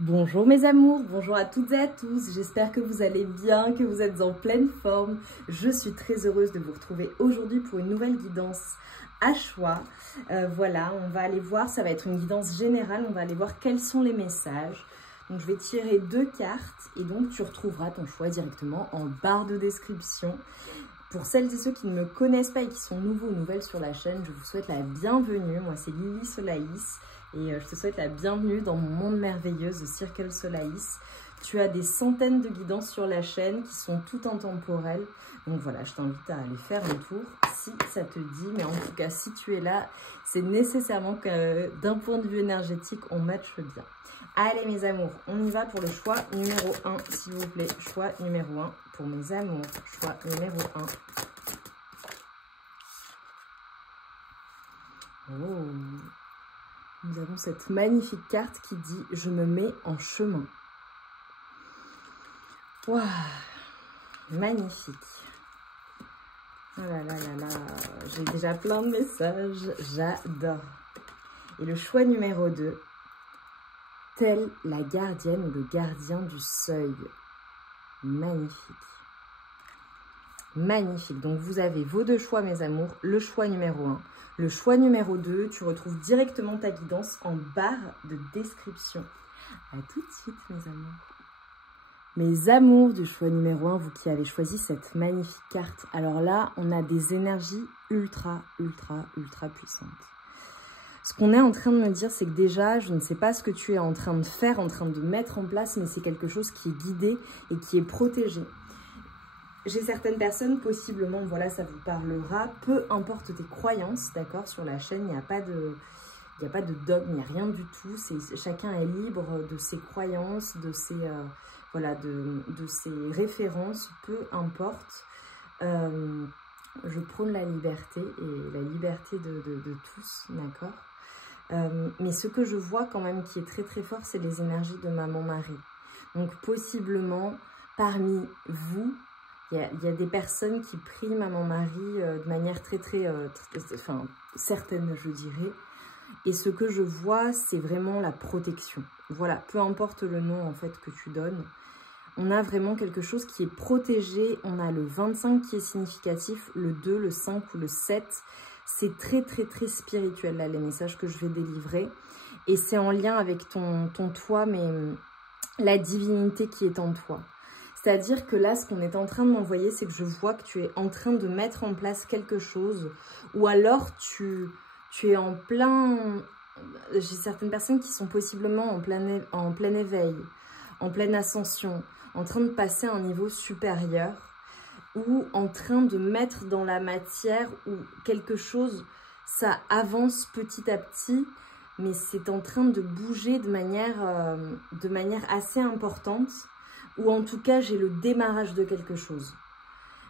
Bonjour mes amours, bonjour à toutes et à tous, j'espère que vous allez bien, que vous êtes en pleine forme. Je suis très heureuse de vous retrouver aujourd'hui pour une nouvelle guidance à choix. Voilà, on va aller voir, ça va être une guidance générale, on va aller voir quels sont les messages. Donc je vais tirer 2 cartes et donc tu retrouveras ton choix directement en barre de description. Pour celles et ceux qui ne me connaissent pas et qui sont nouveaux ou nouvelles sur la chaîne, je vous souhaite la bienvenue. Moi c'est Lily Solaïs. Et je te souhaite la bienvenue dans mon monde merveilleux de Circle Solaïs. Tu as des centaines de guidances sur la chaîne qui sont toutes intemporelles. Donc voilà, je t'invite à aller faire un tour si ça te dit. Mais en tout cas, si tu es là, c'est nécessairement que d'un point de vue énergétique, on matche bien. Allez mes amours, on y va pour le choix numéro 1, s'il vous plaît. Choix numéro 1 pour mes amours. Choix numéro 1. Oh. Nous avons cette magnifique carte qui dit « Je me mets en chemin ». Waouh, magnifique. Oh là là là là, j'ai déjà plein de messages, j'adore. Et le choix numéro 2, telle la gardienne ou le gardien du seuil. Magnifique. Magnifique. Donc, vous avez vos 2 choix, mes amours. Le choix numéro 1. Le choix numéro 2, tu retrouves directement ta guidance en barre de description. À tout de suite, mes amours. Mes amours du choix numéro 1, vous qui avez choisi cette magnifique carte. Alors là, on a des énergies ultra puissantes. Ce qu'on est en train de me dire, c'est que déjà, je ne sais pas ce que tu es en train de faire, en train de mettre en place, mais c'est quelque chose qui est guidé et qui est protégé. J'ai certaines personnes, possiblement, voilà, ça vous parlera, peu importe tes croyances, d'accord, sur la chaîne, il n'y a pas de dogme, il n'y a rien du tout, chacun est libre de ses croyances, de ses, voilà, de ses références, peu importe. Je prône la liberté et la liberté de tous, d'accord. Mais ce que je vois quand même qui est très fort, c'est les énergies de maman-Marie. Donc possiblement, parmi vous, il y a des personnes qui prient Maman-Marie de manière très enfin, certaine, je dirais. Et ce que je vois, c'est vraiment la protection. Voilà, peu importe le nom en fait que tu donnes. On a vraiment quelque chose qui est protégé. On a le 25 qui est significatif, le 2, le 5 ou le 7. C'est très spirituel là, les messages que je vais délivrer. Et c'est en lien avec ton toi, mais la divinité qui est en toi. C'est-à-dire que là, ce qu'on est en train de m'envoyer, c'est que je vois que tu es en train de mettre en place quelque chose. Ou alors, tu es en plein... J'ai certaines personnes qui sont possiblement en plein éveil, en pleine ascension, en train de passer à un niveau supérieur, ou en train de mettre dans la matière où quelque chose, ça avance petit à petit, mais c'est en train de bouger de manière assez importante. Ou en tout cas, j'ai le démarrage de quelque chose.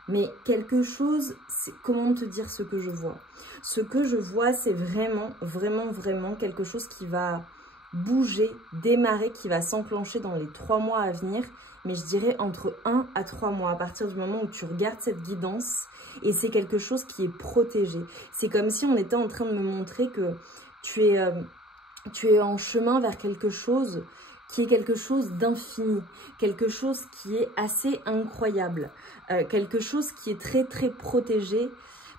Mais quelque chose, comment te dire ce que je vois? Ce que je vois, c'est vraiment quelque chose qui va bouger, démarrer, qui va s'enclencher dans les 3 mois à venir. Mais je dirais entre 1 à 3 mois, à partir du moment où tu regardes cette guidance. Et c'est quelque chose qui est protégé. C'est comme si on était en train de me montrer que tu es en chemin vers quelque chose qui est quelque chose d'infini, quelque chose qui est assez incroyable, quelque chose qui est très protégé,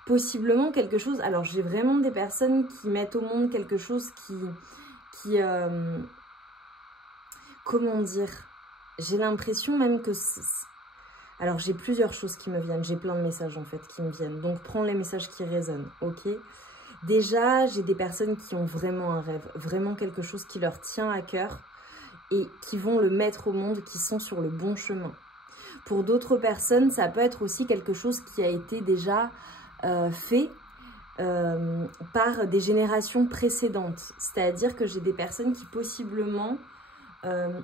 possiblement quelque chose... Alors, j'ai vraiment des personnes qui mettent au monde quelque chose qui comment dire? J'ai l'impression même que... Alors, j'ai plusieurs choses qui me viennent, j'ai plein de messages en fait qui me viennent, donc prends les messages qui résonnent, ok? Déjà, j'ai des personnes qui ont vraiment un rêve, vraiment quelque chose qui leur tient à cœur, et qui vont le mettre au monde, qui sont sur le bon chemin. Pour d'autres personnes, ça peut être aussi quelque chose qui a été déjà fait par des générations précédentes. C'est-à-dire que j'ai des personnes qui possiblement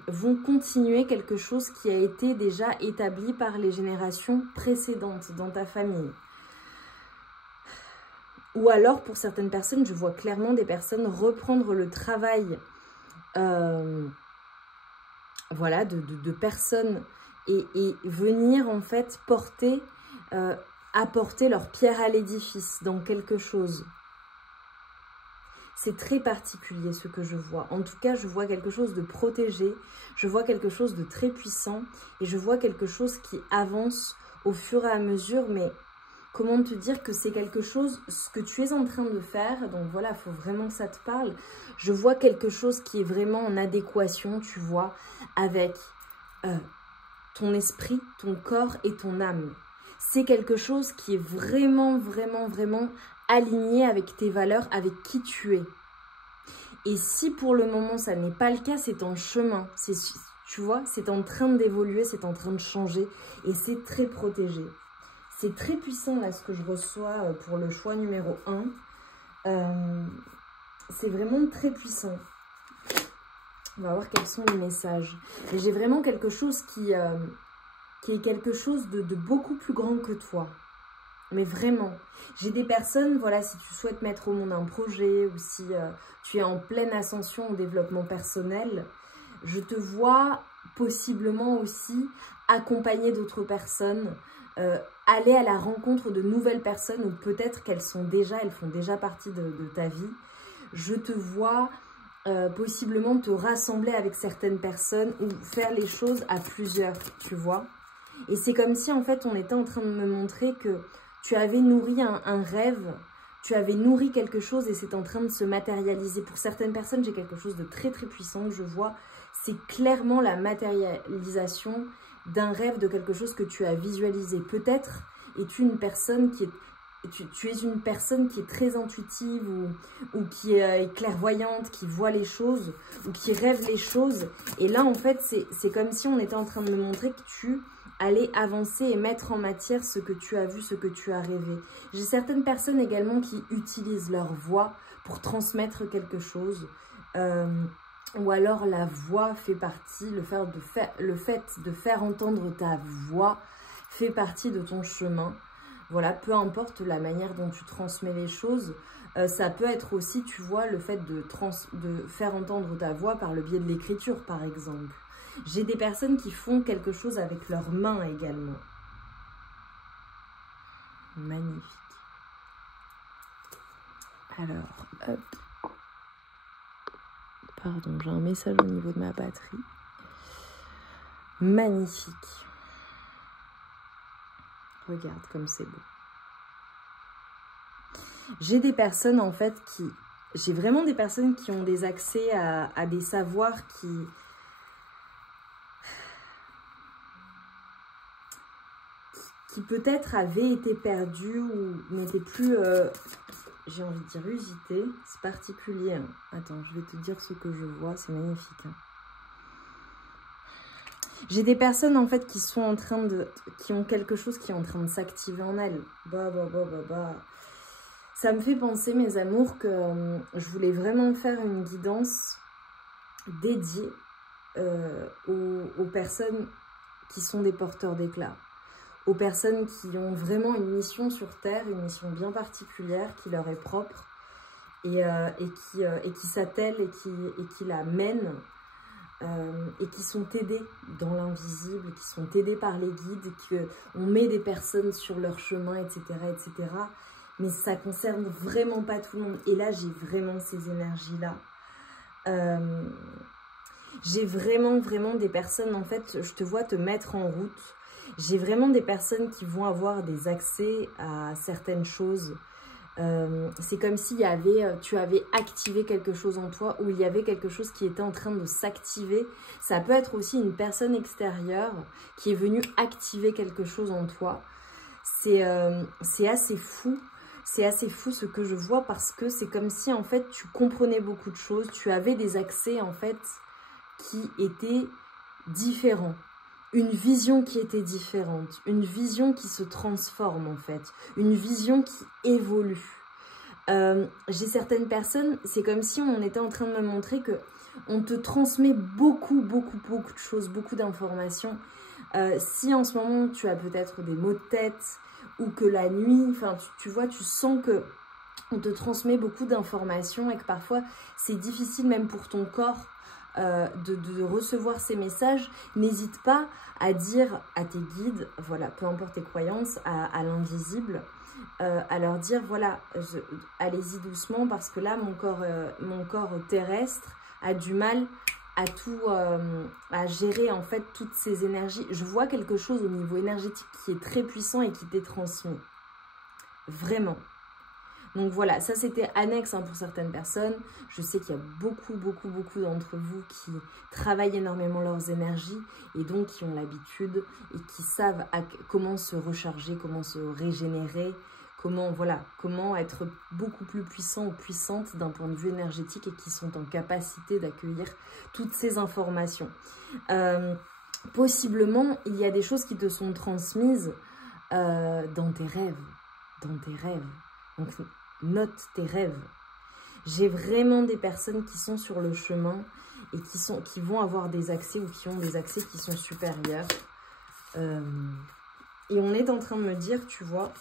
vont continuer quelque chose qui a été déjà établi par les générations précédentes dans ta famille. Ou alors, pour certaines personnes, je vois clairement des personnes reprendre le travail voilà, de personnes et venir en fait porter, apporter leur pierre à l'édifice dans quelque chose. C'est très particulier ce que je vois. En tout cas, je vois quelque chose de protégé, je vois quelque chose de très puissant et je vois quelque chose qui avance au fur et à mesure, mais comment te dire que c'est quelque chose, ce que tu es en train de faire, donc voilà, il faut vraiment que ça te parle. Je vois quelque chose qui est vraiment en adéquation, tu vois, avec ton esprit, ton corps et ton âme. C'est quelque chose qui est vraiment, vraiment, vraiment aligné avec tes valeurs, avec qui tu es. Et si pour le moment, ça n'est pas le cas, c'est en chemin. Tu vois, c'est en train d'évoluer, c'est en train de changer et c'est très protégé. C'est très puissant là ce que je reçois pour le choix numéro 1. C'est vraiment très puissant. On va voir quels sont les messages. Et j'ai vraiment quelque chose qui est quelque chose de beaucoup plus grand que toi. Mais vraiment, j'ai des personnes, voilà, si tu souhaites mettre au monde un projet ou si tu es en pleine ascension au développement personnel, je te vois possiblement aussi accompagner d'autres personnes, aller à la rencontre de nouvelles personnes ou peut-être elles font déjà partie de ta vie. Je te vois possiblement te rassembler avec certaines personnes ou faire les choses à plusieurs, tu vois. Et c'est comme si en fait on était en train de me montrer que tu avais nourri un rêve, tu avais nourri quelque chose et c'est en train de se matérialiser. Pour certaines personnes, j'ai quelque chose de très très puissant que je vois. C'est clairement la matérialisation d'un rêve, de quelque chose que tu as visualisé. Peut-être es-tu une personne qui est... Tu es une personne qui est très intuitive ou qui est clairvoyante, qui voit les choses ou qui rêve les choses. Et là, en fait, c'est comme si on était en train de me montrer que tu allais avancer et mettre en matière ce que tu as vu, ce que tu as rêvé. J'ai certaines personnes également qui utilisent leur voix pour transmettre quelque chose. Ou alors la voix fait partie, le fait de faire entendre ta voix fait partie de ton chemin. Voilà, peu importe la manière dont tu transmets les choses, ça peut être aussi, tu vois, le fait de faire entendre ta voix par le biais de l'écriture, par exemple. J'ai des personnes qui font quelque chose avec leurs mains également. Magnifique. Alors, hop. Pardon, j'ai un message au niveau de ma batterie. Magnifique. Regarde comme c'est beau. J'ai des personnes en fait qui... J'ai vraiment des personnes qui ont des accès à des savoirs qui peut-être avaient été perdus ou n'étaient plus, j'ai envie de dire, usités. C'est particulier. Hein. Attends, je vais te dire ce que je vois. C'est magnifique. Hein. J'ai des personnes en fait qui sont en train de... qui ont quelque chose qui est en train de s'activer en elles. Ça me fait penser, mes amours, que je voulais vraiment faire une guidance dédiée aux personnes qui sont des porteurs d'éclat. Aux personnes qui ont vraiment une mission sur Terre, une mission bien particulière qui leur est propre et qui s'attellent et qui la mènent et qui sont aidés dans l'invisible, qui sont aidés par les guides, qu'on met des personnes sur leur chemin, etc., etc. Mais ça concerne vraiment pas tout le monde. Et là, j'ai vraiment ces énergies-là. J'ai vraiment des personnes, en fait, je te vois te mettre en route. J'ai vraiment des personnes qui vont avoir des accès à certaines choses. C'est comme si tu avais activé quelque chose en toi ou il y avait quelque chose qui était en train de s'activer. Ça peut être aussi une personne extérieure qui est venue activer quelque chose en toi. C'est assez fou. C'est assez fou ce que je vois parce que c'est comme si en fait tu comprenais beaucoup de choses. Tu avais des accès en fait qui étaient différents. Une vision qui était différente, une vision qui se transforme en fait, une vision qui évolue. J'ai certaines personnes, c'est comme si on était en train de me montrer que on te transmet beaucoup de choses, beaucoup d'informations. Si en ce moment tu as peut-être des maux de tête ou que la nuit, enfin tu vois, tu sens que on te transmet beaucoup d'informations et que parfois c'est difficile même pour ton corps de recevoir ces messages, n'hésite pas à dire à tes guides, voilà, peu importe tes croyances, à l'invisible, à leur dire, voilà, allez-y doucement parce que là, mon corps terrestre a du mal à tout, à gérer en fait toutes ces énergies. Je vois quelque chose au niveau énergétique qui est très puissant et qui t'est transmis. Vraiment. Donc voilà, ça c'était annexe hein, pour certaines personnes. Je sais qu'il y a beaucoup d'entre vous qui travaillent énormément leurs énergies et donc qui ont l'habitude et qui savent comment se recharger, comment se régénérer, comment être beaucoup plus puissant ou puissante d'un point de vue énergétique et qui sont en capacité d'accueillir toutes ces informations. Possiblement, il y a des choses qui te sont transmises dans tes rêves. Donc, note tes rêves. J'ai vraiment des personnes qui sont sur le chemin et qui vont avoir des accès ou qui ont des accès qui sont supérieurs. Et on est en train de me dire, tu vois,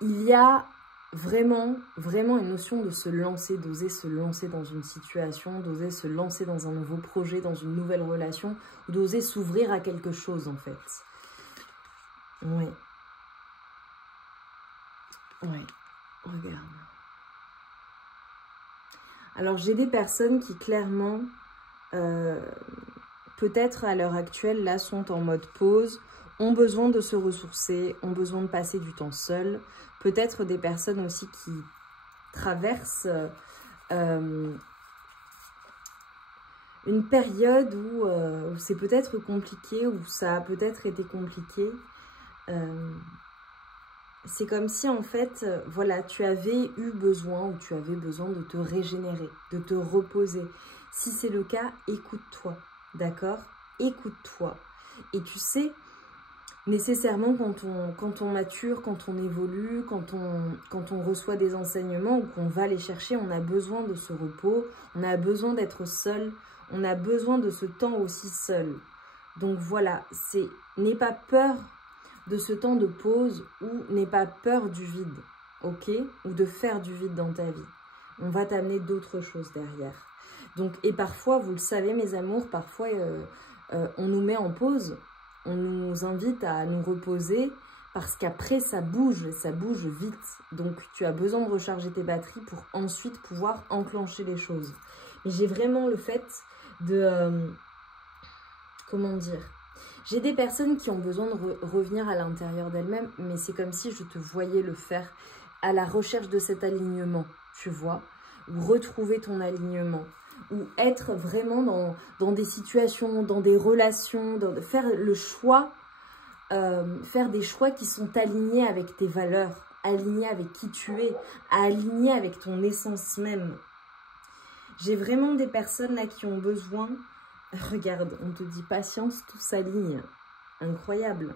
il y a vraiment une notion de se lancer, d'oser se lancer dans une situation, d'oser se lancer dans un nouveau projet, dans une nouvelle relation, ou d'oser s'ouvrir à quelque chose en fait. Ouais. Ouais, regarde. Alors, j'ai des personnes qui, clairement, peut-être à l'heure actuelle, là, sont en mode pause, ont besoin de se ressourcer, ont besoin de passer du temps seul. Peut-être des personnes aussi qui traversent une période où c'est peut-être compliqué, où ça a peut-être été compliqué. C'est comme si, en fait, voilà, tu avais eu besoin ou tu avais besoin de te régénérer, de te reposer. Si c'est le cas, écoute-toi, d'accord? Écoute-toi. Et tu sais, nécessairement, quand on mature, quand on évolue, quand on reçoit des enseignements ou qu'on va les chercher, on a besoin de ce repos, on a besoin d'être seul, on a besoin de ce temps aussi seul. Donc voilà, n'aie pas peur de ce temps de pause ou n'aie pas peur du vide, ok? Ou de faire du vide dans ta vie. On va t'amener d'autres choses derrière. Donc, et parfois, vous le savez mes amours, parfois on nous met en pause, on nous invite à nous reposer parce qu'après ça bouge vite. Donc tu as besoin de recharger tes batteries pour ensuite pouvoir enclencher les choses. Mais j'ai vraiment le fait de... comment dire ? J'ai des personnes qui ont besoin de revenir à l'intérieur d'elles-mêmes, mais c'est comme si je te voyais le faire à la recherche de cet alignement, tu vois, ou retrouver ton alignement, ou être vraiment dans des situations, dans des relations, faire le choix, faire des choix qui sont alignés avec tes valeurs, alignés avec qui tu es, alignés avec ton essence même. J'ai vraiment des personnes là qui ont besoin... Regarde, on te dit patience, tout s'aligne. Incroyable.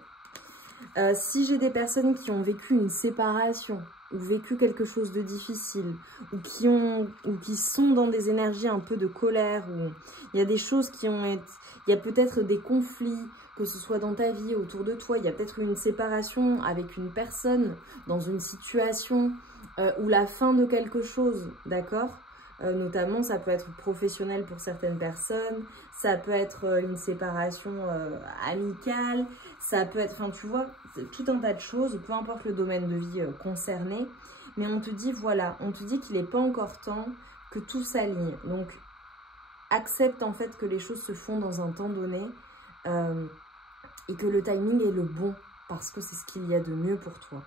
Si j'ai des personnes qui ont vécu une séparation ou vécu quelque chose de difficile ou qui sont dans des énergies un peu de colère ou il y a des choses qui ont été... Il y a peut-être des conflits, que ce soit dans ta vie, autour de toi. Il y a peut-être une séparation avec une personne dans une situation ou la fin de quelque chose, d'accord ? Notamment, ça peut être professionnel pour certaines personnes, ça peut être une séparation amicale, ça peut être, enfin tu vois, tout un tas de choses, peu importe le domaine de vie concerné. Mais on te dit, voilà, on te dit qu'il n'est pas encore temps que tout s'aligne. Donc, accepte en fait que les choses se font dans un temps donné et que le timing est le bon parce que c'est ce qu'il y a de mieux pour toi.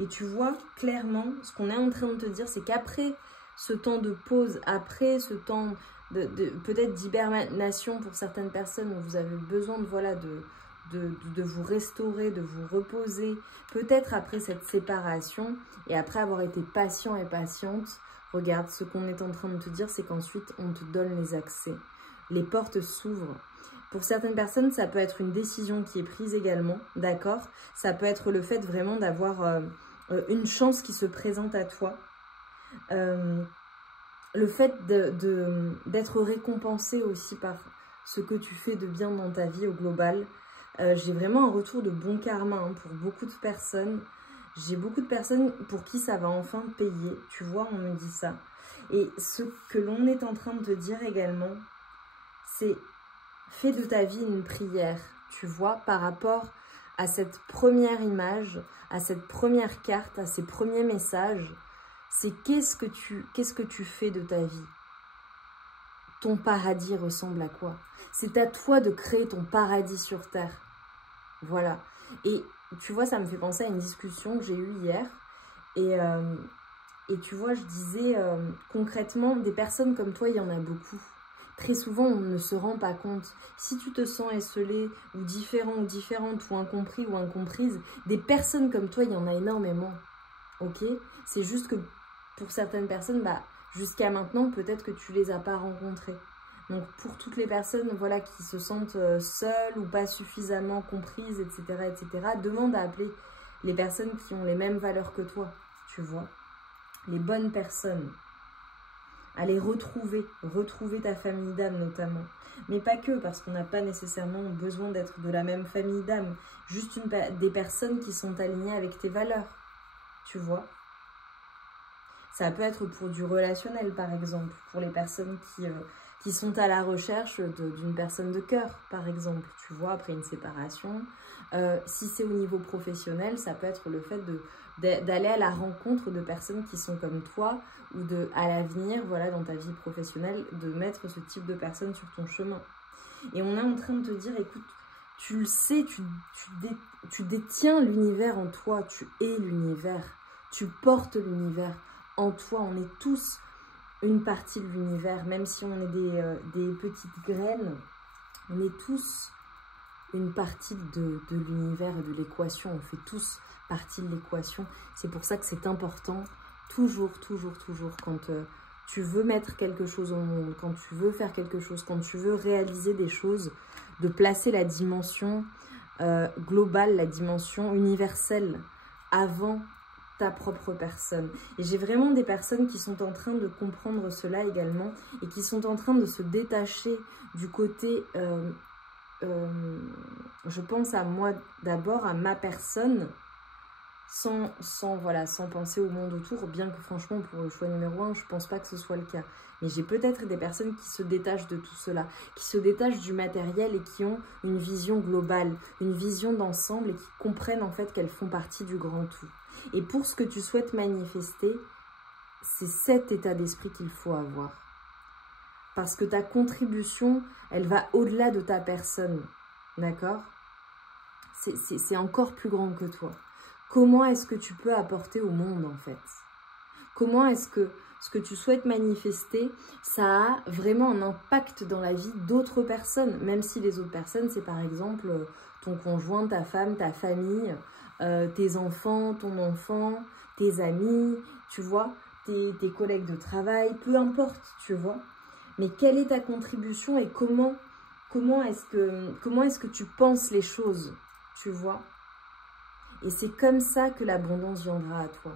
Et tu vois, clairement, ce qu'on est en train de te dire, c'est qu'après ce temps de pause, après ce temps peut-être d'hibernation pour certaines personnes où vous avez besoin de vous restaurer, de vous reposer, peut-être après cette séparation et après avoir été patient et patiente, regarde, ce qu'on est en train de te dire, c'est qu'ensuite, on te donne les accès. Les portes s'ouvrent. Pour certaines personnes, ça peut être une décision qui est prise également, d'accord? Ça peut être le fait vraiment d'avoir... une chance qui se présente à toi, le fait d'être récompensé aussi par ce que tu fais de bien dans ta vie au global. J'ai vraiment un retour de bon karma hein, pour beaucoup de personnes. J'ai beaucoup de personnes pour qui ça va enfin payer, tu vois, on me dit ça. Et ce que l'on est en train de te dire également, c'est fais de ta vie une prière, tu vois, par rapport à cette première image, à cette première carte, à ces premiers messages, c'est qu'est-ce que tu fais de ta vie? Ton paradis ressemble à quoi? C'est à toi de créer ton paradis sur Terre. Voilà. Et tu vois, ça me fait penser à une discussion que j'ai eue hier. Et tu vois, je disais concrètement, des personnes comme toi, il y en a beaucoup. Très souvent, on ne se rend pas compte. Si tu te sens esselé, ou différent, ou différente, ou incompris, ou incomprise, des personnes comme toi, il y en a énormément. Ok? C'est juste que pour certaines personnes, bah, jusqu'à maintenant, peut-être que tu ne les as pas rencontrées. Donc, pour toutes les personnes voilà, qui se sentent seules ou pas suffisamment comprises, etc., demande à appeler les personnes qui ont les mêmes valeurs que toi, tu vois. Les bonnes personnes. À les retrouver ta famille d'âme notamment. Mais pas que, parce qu'on n'a pas nécessairement besoin d'être de la même famille d'âme. Juste des personnes qui sont alignées avec tes valeurs, tu vois. Ça peut être pour du relationnel, par exemple, pour les personnes qui sont à la recherche d'une personne de cœur, par exemple, tu vois, après une séparation. Si c'est au niveau professionnel, ça peut être le fait d'aller à la rencontre de personnes qui sont comme toi, ou à l'avenir, voilà, dans ta vie professionnelle, de mettre ce type de personnes sur ton chemin. Et on est en train de te dire, écoute, tu le sais, tu détiens l'univers en toi, tu es l'univers, tu portes l'univers en toi, on est tous une partie de l'univers, même si on est des petites graines, on est tous une partie de l'univers et de l'équation, on fait tous partie de l'équation. C'est pour ça que c'est important, toujours, quand tu veux mettre quelque chose au monde, quand tu veux faire quelque chose, quand tu veux réaliser des choses, de placer la dimension globale, la dimension universelle avant ta propre personne. Et j'ai vraiment des personnes qui sont en train de comprendre cela également et qui sont en train de se détacher du côté, je pense à moi d'abord, à ma personne, sans penser au monde autour, bien que franchement pour le choix numéro 1, je pense pas que ce soit le cas. Mais j'ai peut-être des personnes qui se détachent de tout cela, qui se détachent du matériel et qui ont une vision globale, une vision d'ensemble et qui comprennent en fait qu'elles font partie du grand tout. Et pour ce que tu souhaites manifester, c'est cet état d'esprit qu'il faut avoir. Parce que ta contribution, elle va au-delà de ta personne. D'accord? C'est encore plus grand que toi. Comment est-ce que tu peux apporter au monde, en fait? Comment est-ce que ce que tu souhaites manifester, ça a vraiment un impact dans la vie d'autres personnes, même si les autres personnes, c'est par exemple ton conjoint, ta femme, ta famille, tes enfants, ton enfant, tes amis, tu vois, tes collègues de travail, peu importe, tu vois. Mais quelle est ta contribution et comment est-ce que tu penses les choses, tu vois? Et c'est comme ça que l'abondance viendra à toi.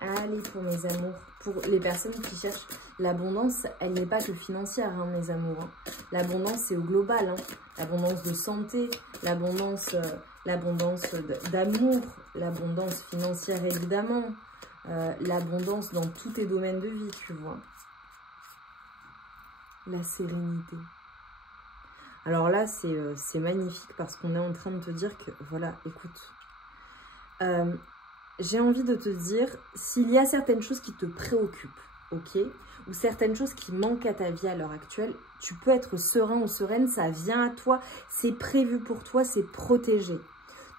Allez, pour mes amours, pour les personnes qui cherchent l'abondance, elle n'est pas que financière, hein, mes amours. Hein. L'abondance, c'est au global. Hein. L'abondance de santé, l'abondance d'amour, l'abondance financière, évidemment. L'abondance dans tous tes domaines de vie, tu vois. La sérénité. Alors là, c'est magnifique parce qu'on est en train de te dire que, voilà, écoute, j'ai envie de te dire, s'il y a certaines choses qui te préoccupent, ok, ou certaines choses qui manquent à ta vie à l'heure actuelle, tu peux être serein ou sereine, ça vient à toi, c'est prévu pour toi, c'est protégé.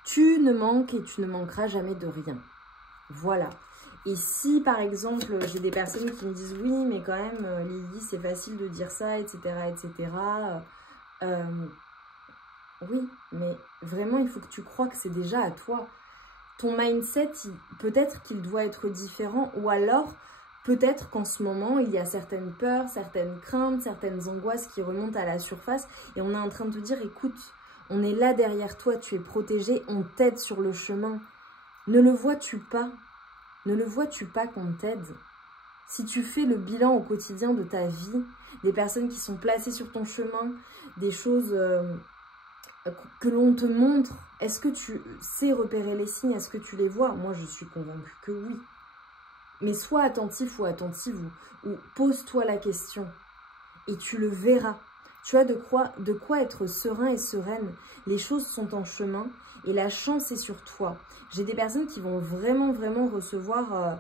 Tu ne manques et tu ne manqueras jamais de rien. Voilà. Et si, par exemple, j'ai des personnes qui me disent « Oui, mais quand même, Lily, c'est facile de dire ça, etc. etc. » Oui, mais vraiment, il faut que tu crois que c'est déjà à toi. Ton mindset, peut-être qu'il doit être différent, ou alors peut-être qu'en ce moment, il y a certaines peurs, certaines craintes, certaines angoisses qui remontent à la surface, et on est en train de te dire, écoute, on est là derrière toi, tu es protégé, on t'aide sur le chemin. Ne le vois-tu pas? Ne le vois-tu pas qu'on t'aide? Si tu fais le bilan au quotidien de ta vie, des personnes qui sont placées sur ton chemin, des choses que l'on te montre, est-ce que tu sais repérer les signes? Est-ce que tu les vois? Moi, je suis convaincue que oui. Mais sois attentif ou attentive, ou pose-toi la question. Et tu le verras. Tu as de quoi être serein et sereine. Les choses sont en chemin et la chance est sur toi. J'ai des personnes qui vont vraiment, vraiment recevoir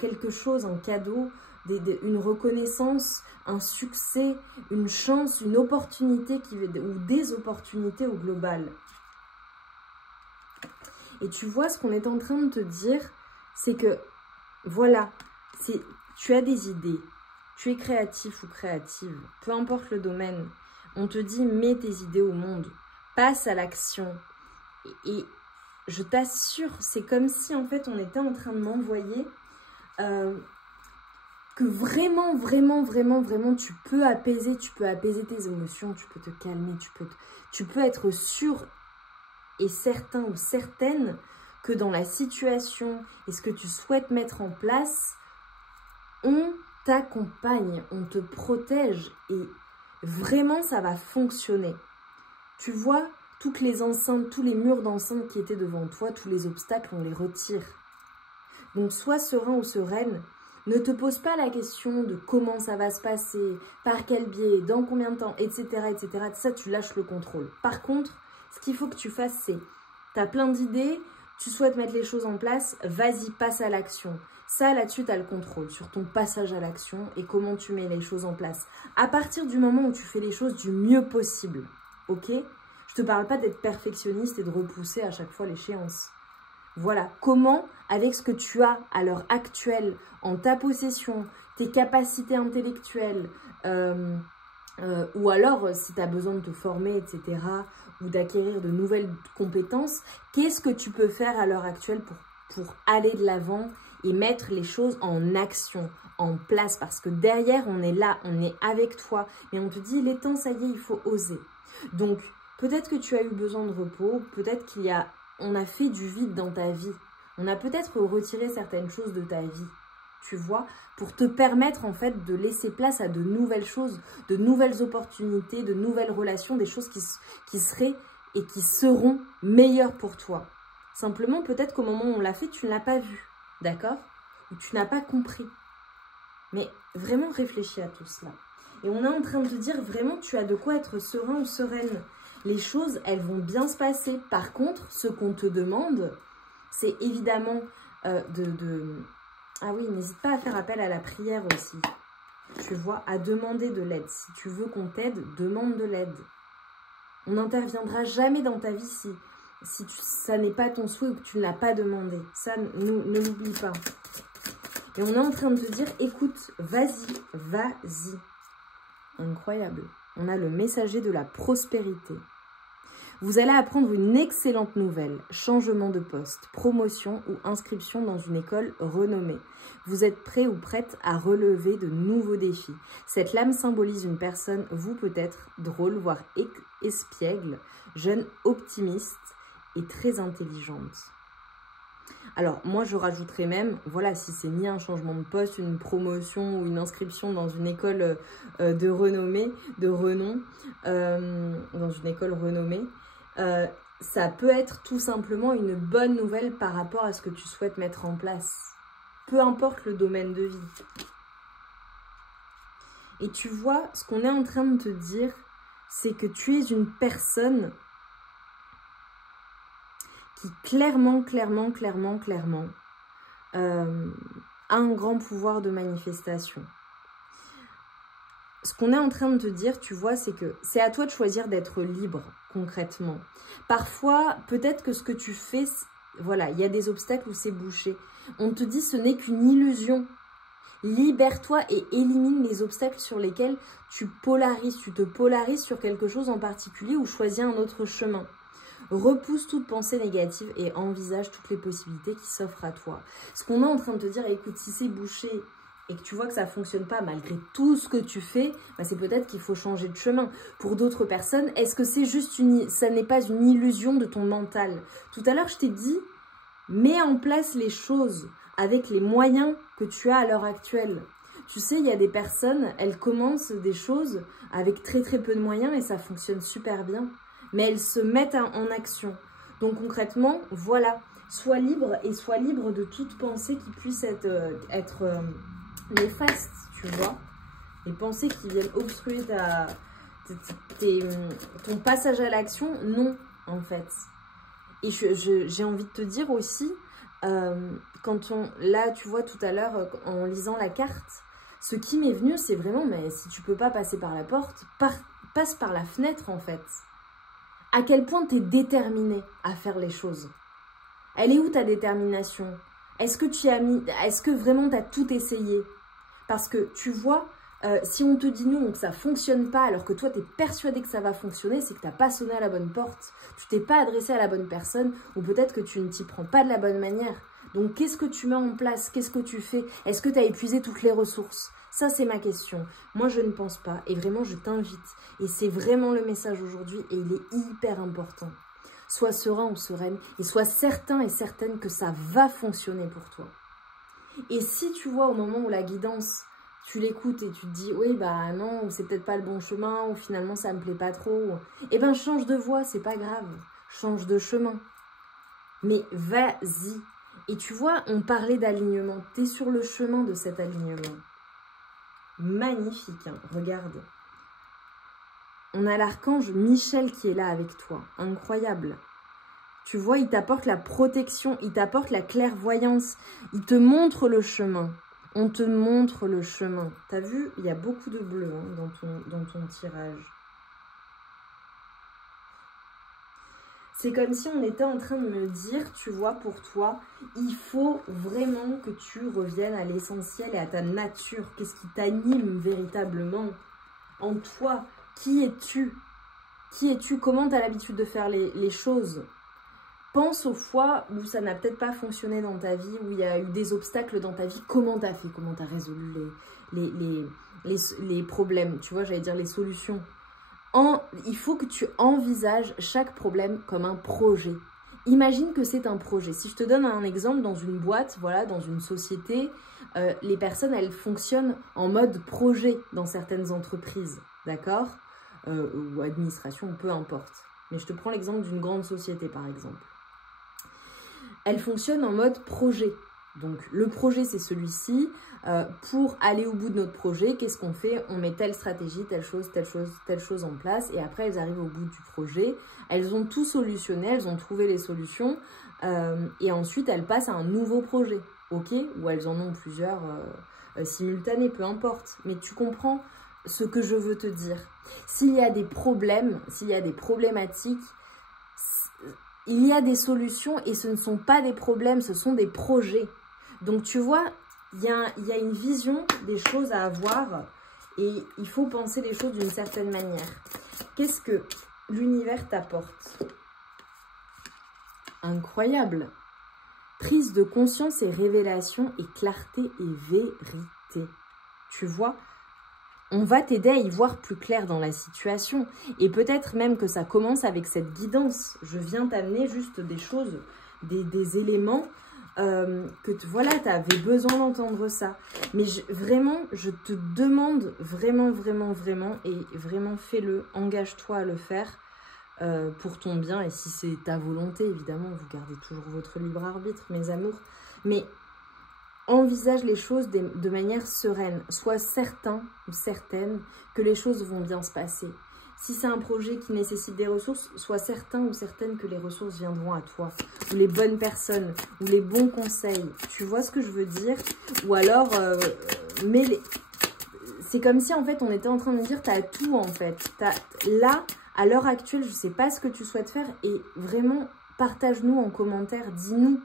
quelque chose, un cadeau, une reconnaissance, un succès, une chance, une opportunité ou des opportunités au global. Et tu vois, ce qu'on est en train de te dire, c'est que, voilà, tu as des idées, tu es créatif ou créative, peu importe le domaine, on te dit, mets tes idées au monde, passe à l'action. Et je t'assure, c'est comme si, en fait, on était en train de m'envoyer que vraiment, vraiment, vraiment, vraiment, tu peux apaiser tes émotions, tu peux te calmer, tu peux être sûr et certain ou certaine que dans la situation et ce que tu souhaites mettre en place, on t'accompagne, on te protège et vraiment ça va fonctionner. Tu vois, toutes les enceintes, tous les murs d'enceinte qui étaient devant toi, tous les obstacles, on les retire. Donc sois serein ou sereine, ne te pose pas la question de comment ça va se passer, par quel biais, dans combien de temps, etc. etc. Ça, tu lâches le contrôle. Par contre, ce qu'il faut que tu fasses, c'est, tu as plein d'idées, tu souhaites mettre les choses en place, vas-y, passe à l'action. Ça, là-dessus, tu as le contrôle sur ton passage à l'action et comment tu mets les choses en place. À partir du moment où tu fais les choses du mieux possible, ok? Je te parle pas d'être perfectionniste et de repousser à chaque fois l'échéance. Voilà, comment, avec ce que tu as à l'heure actuelle, en ta possession, tes capacités intellectuelles, ou alors si tu as besoin de te former, etc., ou d'acquérir de nouvelles compétences, qu'est-ce que tu peux faire à l'heure actuelle pour aller de l'avant et mettre les choses en action, en place? Parce que derrière, on est là, on est avec toi, et on te dit, il est temps, ça y est, il faut oser. Donc, peut-être que tu as eu besoin de repos, peut-être on a fait du vide dans ta vie. On a peut-être retiré certaines choses de ta vie, tu vois, pour te permettre en fait de laisser place à de nouvelles choses, de nouvelles opportunités, de nouvelles relations, des choses qui seraient et qui seront meilleures pour toi. Simplement, peut-être qu'au moment où on l'a fait, tu ne l'as pas vu, d'accord? Ou tu n'as pas compris. Mais vraiment réfléchis à tout cela. Et on est en train de te dire vraiment, tu as de quoi être serein ou sereine. Les choses, elles vont bien se passer. Par contre, ce qu'on te demande, c'est évidemment Ah oui, n'hésite pas à faire appel à la prière aussi. Tu vois, à demander de l'aide. Si tu veux qu'on t'aide, demande de l'aide. On n'interviendra jamais dans ta vie si ça n'est pas ton souhait ou que tu ne l'as pas demandé. Ça, ne l'oublie pas. Et on est en train de te dire, écoute, vas-y, vas-y. Incroyable. On a le messager de la prospérité. Vous allez apprendre une excellente nouvelle, changement de poste, promotion ou inscription dans une école renommée. Vous êtes prêt ou prête à relever de nouveaux défis. Cette lame symbolise une personne, vous peut-être, drôle, voire espiègle, jeune, optimiste et très intelligente. Alors, moi, je rajouterais même, voilà, si c'est ni un changement de poste, une promotion ou une inscription dans une école de renommée, de renom, dans une école renommée, ça peut être tout simplement une bonne nouvelle par rapport à ce que tu souhaites mettre en place. Peu importe le domaine de vie. Et tu vois, ce qu'on est en train de te dire, c'est que tu es une personne qui clairement, a un grand pouvoir de manifestation. Ce qu'on est en train de te dire, tu vois, c'est que c'est à toi de choisir d'être libre, concrètement. Parfois, peut-être que ce que tu fais, voilà, il y a des obstacles où c'est bouché. On te dit ce n'est qu'une illusion. Libère-toi et élimine les obstacles sur lesquels tu te polarises sur quelque chose en particulier ou choisis un autre chemin. Repousse toute pensée négative et envisage toutes les possibilités qui s'offrent à toi. Ce qu'on est en train de te dire, écoute, si c'est bouché et que tu vois que ça ne fonctionne pas malgré tout ce que tu fais, bah c'est peut-être qu'il faut changer de chemin. Pour d'autres personnes, est-ce que c'est juste ça n'est pas une illusion de ton mental? Tout à l'heure, je t'ai dit, mets en place les choses avec les moyens que tu as à l'heure actuelle. Tu sais, il y a des personnes, elles commencent des choses avec très peu de moyens et ça fonctionne super bien. Mais elles se mettent en action. Donc concrètement, voilà, sois libre et sois libre de toute pensée qui puisse être néfaste, tu vois. Les pensées qui viennent obstruer ton passage à l'action, non, en fait. Et j'ai envie de te dire aussi, là, tu vois, tout à l'heure, en lisant la carte, ce qui m'est venu, c'est vraiment, mais si tu peux pas passer par la porte, passe par la fenêtre, en fait. À quel point tu es déterminé à faire les choses? Elle est où ta détermination? Est-ce que vraiment tu as tout essayé? Parce que tu vois, si on te dit non, que ça ne fonctionne pas, alors que toi tu es persuadé que ça va fonctionner, c'est que tu n'as pas sonné à la bonne porte, tu t'es pas adressé à la bonne personne, ou peut-être que tu ne t'y prends pas de la bonne manière. Donc qu'est-ce que tu mets en place? Qu'est-ce que tu fais? Est-ce que tu as épuisé toutes les ressources? Ça, c'est ma question. Moi, je ne pense pas. Et vraiment, je t'invite. Et c'est vraiment le message aujourd'hui. Et il est hyper important. Sois serein ou sereine. Et sois certain et certaine que ça va fonctionner pour toi. Et si tu vois au moment où la guidance, tu l'écoutes et tu te dis, oui, bah non, ou c'est peut-être pas le bon chemin, ou finalement, ça me plaît pas trop. Eh ben, change de voie, c'est pas grave. Change de chemin. Mais vas-y. Et tu vois, on parlait d'alignement. Tu es sur le chemin de cet alignement. Magnifique, hein, regarde. On a l'archange Michel qui est là avec toi. Incroyable. Tu vois, il t'apporte la protection, il t'apporte la clairvoyance. Il te montre le chemin. On te montre le chemin. T'as vu, il y a beaucoup de bleu hein, dans ton tirage. C'est comme si on était en train de me dire, tu vois, pour toi, il faut vraiment que tu reviennes à l'essentiel et à ta nature. Qu'est-ce qui t'anime véritablement en toi? Qui es-tu? Qui es-tu? Comment tu as l'habitude de faire les choses? Pense aux fois où ça n'a peut-être pas fonctionné dans ta vie, où il y a eu des obstacles dans ta vie. Comment tu as fait? Comment tu as résolu les problèmes? Tu vois, j'allais dire les solutions. Il faut que tu envisages chaque problème comme un projet. Imagine que c'est un projet. Si je te donne un exemple, dans une boîte, voilà, dans une société, les personnes, elles fonctionnent en mode projet dans certaines entreprises, d'accord? Ou administration, peu importe. Mais je te prends l'exemple d'une grande société, par exemple. Elles fonctionnent en mode projet. Donc, le projet, c'est celui-ci. Pour aller au bout de notre projet, qu'est-ce qu'on fait? On met telle stratégie, telle chose en place. Et après, elles arrivent au bout du projet. Elles ont tout solutionné, elles ont trouvé les solutions. Et ensuite, elles passent à un nouveau projet. OK? Ou elles en ont plusieurs simultanés, peu importe. Mais tu comprends ce que je veux te dire. S'il y a des problèmes, s'il y a des problématiques, il y a des solutions et ce ne sont pas des problèmes, ce sont des projets. Donc, tu vois, il y a une vision des choses à avoir et il faut penser les choses d'une certaine manière. Qu'est-ce que l'univers t'apporte? Incroyable! Prise de conscience et révélation et clarté et vérité. Tu vois, on va t'aider à y voir plus clair dans la situation. Et peut-être même que ça commence avec cette guidance. Je viens t'amener juste des choses, des éléments voilà, tu avais besoin d'entendre ça. Mais vraiment, je te demande vraiment, et vraiment fais-le, engage-toi à le faire pour ton bien. Et si c'est ta volonté, évidemment, vous gardez toujours votre libre arbitre, mes amours. Mais envisage les choses de manière sereine. Sois certain ou certaine que les choses vont bien se passer. Si c'est un projet qui nécessite des ressources, sois certain ou certaine que les ressources viendront à toi. Ou les bonnes personnes, ou les bons conseils. Tu vois ce que je veux dire? Ou alors, c'est comme si en fait on était en train de dire tu as tout en fait. Là, à l'heure actuelle, je ne sais pas ce que tu souhaites faire. Et vraiment, partage-nous en commentaire. Dis-nous,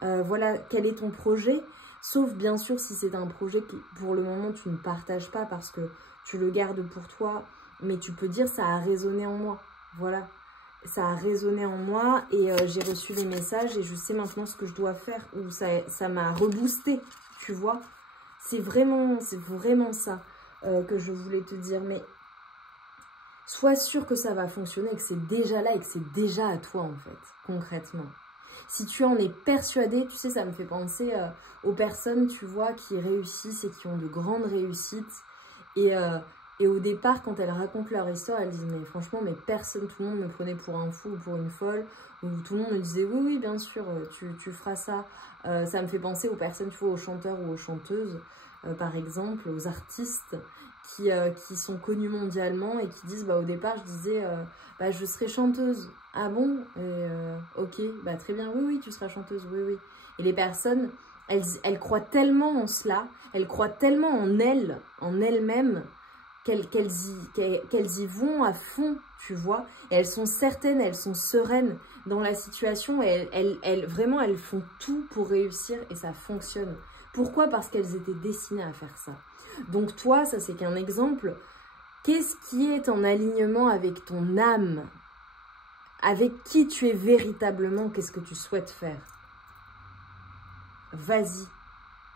voilà, quel est ton projet? Sauf bien sûr si c'est un projet que pour le moment tu ne partages pas parce que tu le gardes pour toi. Mais tu peux dire, ça a résonné en moi. Voilà, ça a résonné en moi et j'ai reçu les messages et je sais maintenant ce que je dois faire. Ou ça m'a reboosté, tu vois. C'est vraiment ça que je voulais te dire. Mais sois sûr que ça va fonctionner et que c'est déjà là et que c'est déjà à toi, en fait, concrètement. Si tu en es persuadé, tu sais, ça me fait penser aux personnes, tu vois, qui réussissent et qui ont de grandes réussites. Et au départ, quand elles racontent leur histoire, elles disent « Mais franchement, personne, tout le monde me prenait pour un fou ou pour une folle. » Ou tout le monde me disait « Oui, oui, bien sûr, tu feras ça. » Ça me fait penser aux personnes, tu vois, aux chanteurs ou aux chanteuses par exemple, aux artistes qui sont connus mondialement et qui disent, bah, au départ, je disais, bah, je serai chanteuse. Ah bon? Ok, bah, très bien, oui, oui, tu seras chanteuse, oui, oui. Et les personnes, elles croient tellement en cela, elles croient tellement en elles-mêmes, qu'elles y vont à fond, tu vois. Et elles sont certaines, elles sont sereines dans la situation et vraiment, elles font tout pour réussir et ça fonctionne. Pourquoi? Parce qu'elles étaient destinées à faire ça. Donc toi, ça c'est qu'un exemple. Qu'est-ce qui est en alignement avec ton âme? Avec qui tu es véritablement? Qu'est-ce que tu souhaites faire? Vas-y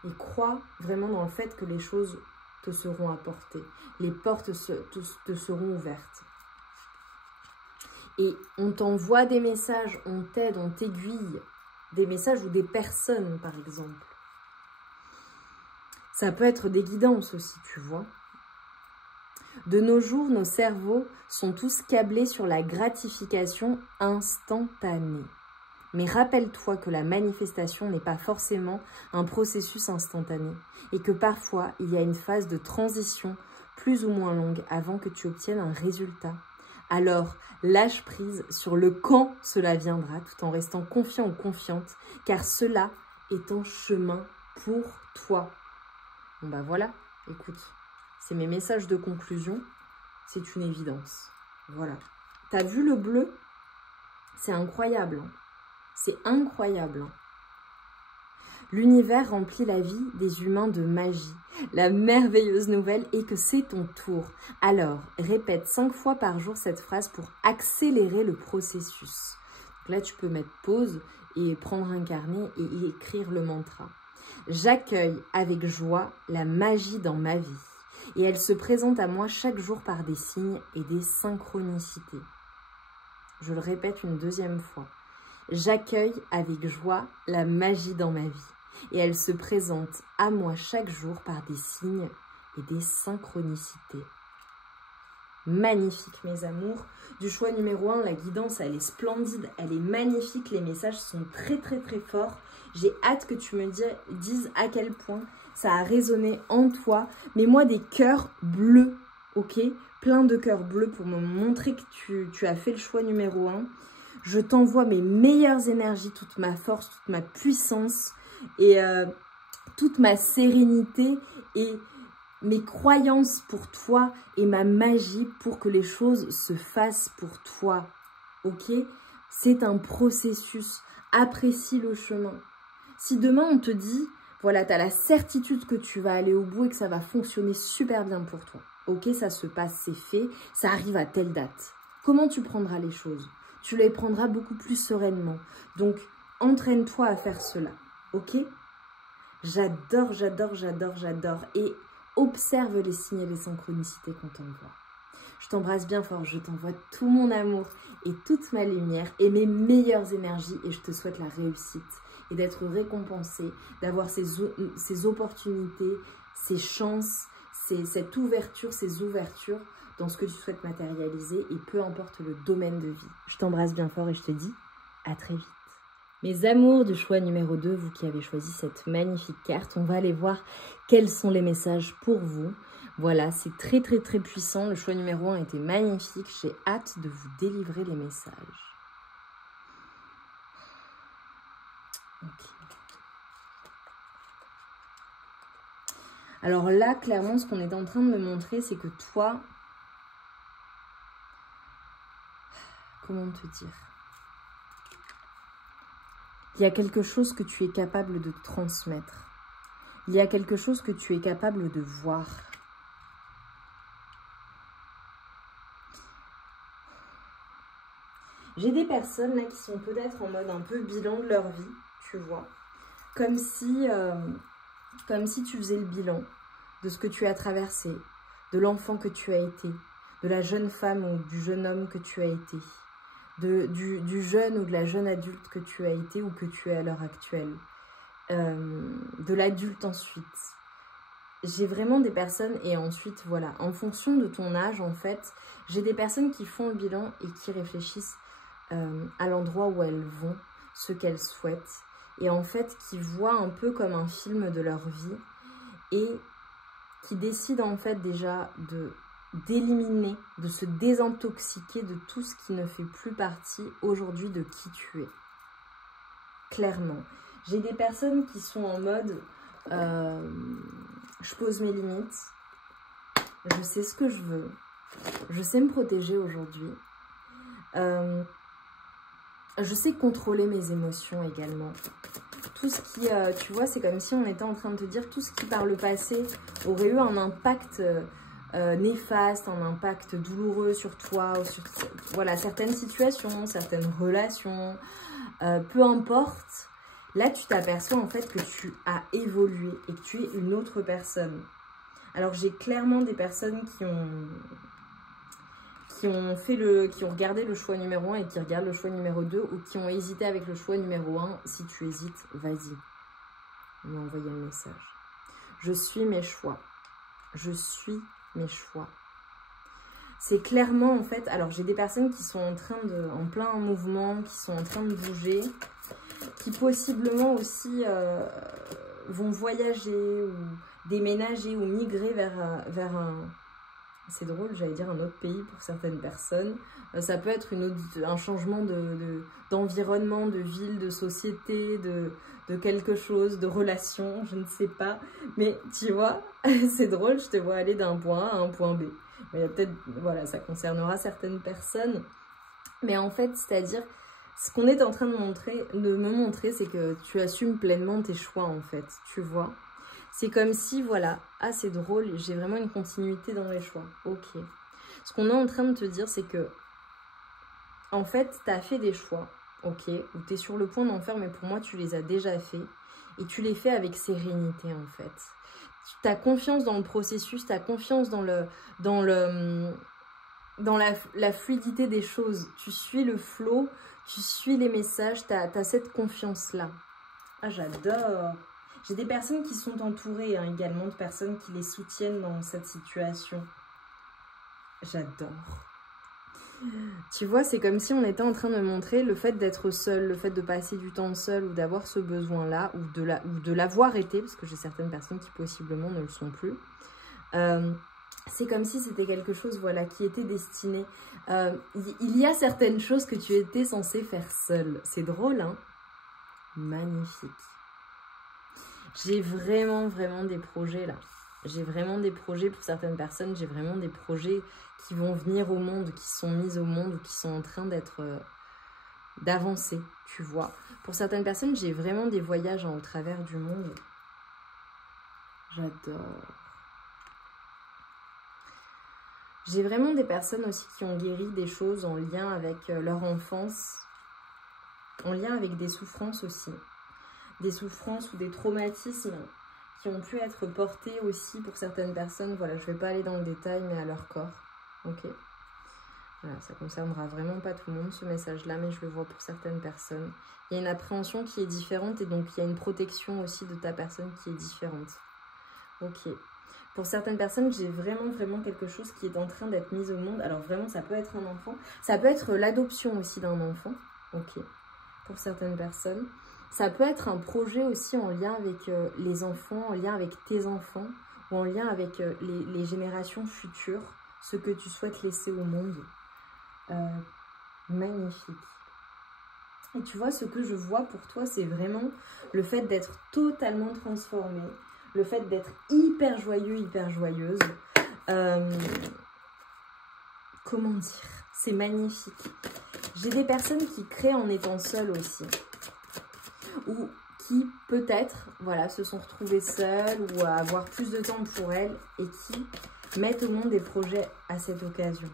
et crois vraiment dans le fait que les choses te seront apportées. Les portes te seront ouvertes. Et on t'envoie des messages, on t'aide, on t'aiguille. Des messages ou des personnes, par exemple. Ça peut être des guidances aussi, tu vois. De nos jours, nos cerveaux sont tous câblés sur la gratification instantanée. Mais rappelle-toi que la manifestation n'est pas forcément un processus instantané et que parfois, il y a une phase de transition plus ou moins longue avant que tu obtiennes un résultat. Alors, lâche prise sur le quand cela viendra tout en restant confiant ou confiante car cela est en chemin pour toi. Bon bah voilà, écoute, c'est mes messages de conclusion, c'est une évidence. Voilà. T'as vu le bleu? C'est incroyable. C'est incroyable. L'univers remplit la vie des humains de magie. La merveilleuse nouvelle est que c'est ton tour. Alors, répète 5 fois par jour cette phrase pour accélérer le processus. Donc là, tu peux mettre pause et prendre un carnet et écrire le mantra. J'accueille avec joie la magie dans ma vie. Et elle se présente à moi chaque jour par des signes et des synchronicités. Je le répète une deuxième fois. J'accueille avec joie la magie dans ma vie et elle se présente à moi chaque jour par des signes et des synchronicités. Magnifique mes amours. Du choix numéro 1, la guidance, elle est splendide, elle est magnifique, les messages sont très très très forts. J'ai hâte que tu me dises à quel point ça a résonné en toi. Mets-moi des cœurs bleus, ok? Plein de cœurs bleus pour me montrer que tu as fait le choix numéro 1. Je t'envoie mes meilleures énergies, toute ma force, toute ma puissance et toute ma sérénité et mes croyances pour toi et ma magie pour que les choses se fassent pour toi. Ok? C'est un processus. Apprécie le chemin. Si demain on te dit, voilà, tu as la certitude que tu vas aller au bout et que ça va fonctionner super bien pour toi. Ok, ça se passe, c'est fait, ça arrive à telle date. Comment tu prendras les choses? Tu les prendras beaucoup plus sereinement. Donc, entraîne-toi à faire cela. Ok? J'adore, j'adore, j'adore, j'adore. Et observe les signes et les synchronicités qu'on t'envoie. Je t'embrasse bien fort. Je t'envoie tout mon amour et toute ma lumière et mes meilleures énergies. Et je te souhaite la réussite et d'être récompensé, d'avoir ces opportunités, ces chances, cette ouverture, ces ouvertures dans ce que tu souhaites matérialiser et peu importe le domaine de vie. Je t'embrasse bien fort et je te dis à très vite. Mes amours du choix numéro 2, vous qui avez choisi cette magnifique carte, on va aller voir quels sont les messages pour vous. Voilà, c'est très très très puissant. Le choix numéro 1 était magnifique. J'ai hâte de vous délivrer les messages. Ok. Alors là, clairement, ce qu'on est en train de me montrer, c'est que toi... Comment te dire? Il y a quelque chose que tu es capable de transmettre. Il y a quelque chose que tu es capable de voir. J'ai des personnes là qui sont peut-être en mode un peu bilan de leur vie, tu vois. Comme si tu faisais le bilan de ce que tu as traversé, de l'enfant que tu as été, de la jeune femme ou du jeune homme que tu as été. Du jeune ou de la jeune adulte que tu as été ou que tu es à l'heure actuelle, de l'adulte ensuite. J'ai vraiment des personnes et ensuite, voilà, en fonction de ton âge, en fait, j'ai des personnes qui font le bilan et qui réfléchissent à l'endroit où elles vont, ce qu'elles souhaitent, et en fait, qui voient un peu comme un film de leur vie et qui décide en fait déjà d'éliminer, de se désintoxiquer de tout ce qui ne fait plus partie aujourd'hui de qui tu es. Clairement. J'ai des personnes qui sont en mode je pose mes limites, je sais ce que je veux, je sais me protéger aujourd'hui, je sais contrôler mes émotions également. Tout ce qui, tu vois, c'est comme si on était en train de te dire tout ce qui par le passé aurait eu un impact néfaste, un impact douloureux sur toi, ou sur voilà, certaines situations, certaines relations, peu importe. Là, tu t'aperçois en fait que tu as évolué et que tu es une autre personne. Alors, j'ai clairement des personnes qui ont regardé le choix numéro 1 et qui regardent le choix numéro 2 ou qui ont hésité avec le choix numéro 1. Si tu hésites, vas-y. M'envoyer le message. Je suis mes choix. Je suis mes choix. C'est clairement en fait... Alors, j'ai des personnes qui sont en plein mouvement, qui sont en train de bouger, qui possiblement aussi vont voyager ou déménager ou migrer vers un... C'est drôle, j'allais dire un autre pays pour certaines personnes. Ça peut être un changement d'environnement, de ville, de société, de quelque chose, de relation, je ne sais pas. Mais tu vois, c'est drôle, je te vois aller d'un point A à un point B. Mais peut-être, voilà, ça concernera certaines personnes. Mais en fait, c'est-à-dire, ce qu'on est en train de me montrer, c'est que tu assumes pleinement tes choix, en fait, tu vois. C'est comme si, voilà, ah c'est drôle, j'ai vraiment une continuité dans les choix. Ok. Ce qu'on est en train de te dire, c'est que, en fait, tu as fait des choix, ok, ou tu es sur le point d'en faire, mais pour moi, tu les as déjà faits. Et tu les fais avec sérénité, en fait. Tu as confiance dans le processus, tu as confiance dans la fluidité des choses. Tu suis le flow, tu suis les messages, tu as cette confiance-là. Ah, j'adore. J'ai des personnes qui sont entourées également de personnes qui les soutiennent dans cette situation. J'adore. Tu vois, c'est comme si on était en train de montrer le fait d'être seul, le fait de passer du temps seul ou d'avoir ce besoin-là ou de l'avoir été, parce que j'ai certaines personnes qui possiblement ne le sont plus. C'est comme si c'était quelque chose, voilà, qui était destiné. Il y a certaines choses que tu étais censé faire seul. C'est drôle, hein? Magnifique. J'ai vraiment des projets là. J'ai vraiment des projets pour certaines personnes. J'ai vraiment des projets qui vont venir au monde, qui sont mis au monde ou qui sont en train d'avancer, tu vois. Pour certaines personnes, j'ai vraiment des voyages au travers du monde. J'adore. J'ai vraiment des personnes aussi qui ont guéri des choses en lien avec leur enfance, en lien avec des souffrances aussi. Des souffrances ou des traumatismes qui ont pu être portés aussi pour certaines personnes. Voilà, je ne vais pas aller dans le détail, mais à leur corps. Ok. Voilà, ça ne concernera vraiment pas tout le monde, ce message-là, mais je le vois pour certaines personnes. Il y a une appréhension qui est différente et donc il y a une protection aussi de ta personne qui est différente. Ok. Pour certaines personnes, j'ai vraiment quelque chose qui est en train d'être mis au monde. Alors vraiment, ça peut être un enfant. Ça peut être l'adoption aussi d'un enfant. Ok. Pour certaines personnes. Ça peut être un projet aussi en lien avec les enfants, en lien avec tes enfants, ou en lien avec les générations futures, ce que tu souhaites laisser au monde. Magnifique. Et tu vois, ce que je vois pour toi, c'est vraiment le fait d'être totalement transformé, le fait d'être hyper joyeux, hyper joyeuse. Comment dire? C'est magnifique. J'ai des personnes qui créent en étant seules aussi. Ou qui peut-être, voilà, se sont retrouvées seules ou à avoir plus de temps pour elles et qui mettent au monde des projets à cette occasion.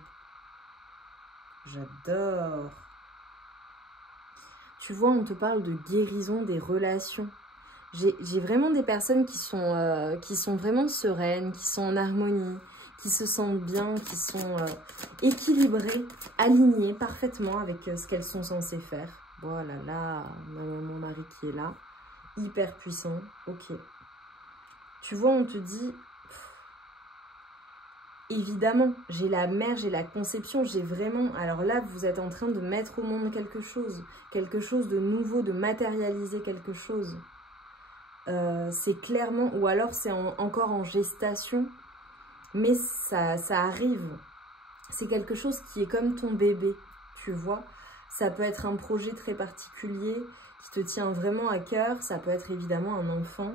J'adore. Tu vois, on te parle de guérison des relations. J'ai vraiment des personnes qui sont vraiment sereines, qui sont en harmonie, qui se sentent bien, qui sont équilibrées, alignées parfaitement avec ce qu'elles sont censées faire. Voilà, là, mon mari qui est là, hyper puissant, ok. Tu vois, on te dit, évidemment, j'ai la mère, j'ai la conception, j'ai vraiment... Alors là, vous êtes en train de mettre au monde quelque chose de nouveau, de matérialiser quelque chose. c'est clairement, ou alors c'est encore en gestation, mais ça arrive. C'est quelque chose qui est comme ton bébé, tu vois. Ça peut être un projet très particulier qui te tient vraiment à cœur, ça peut être évidemment un enfant.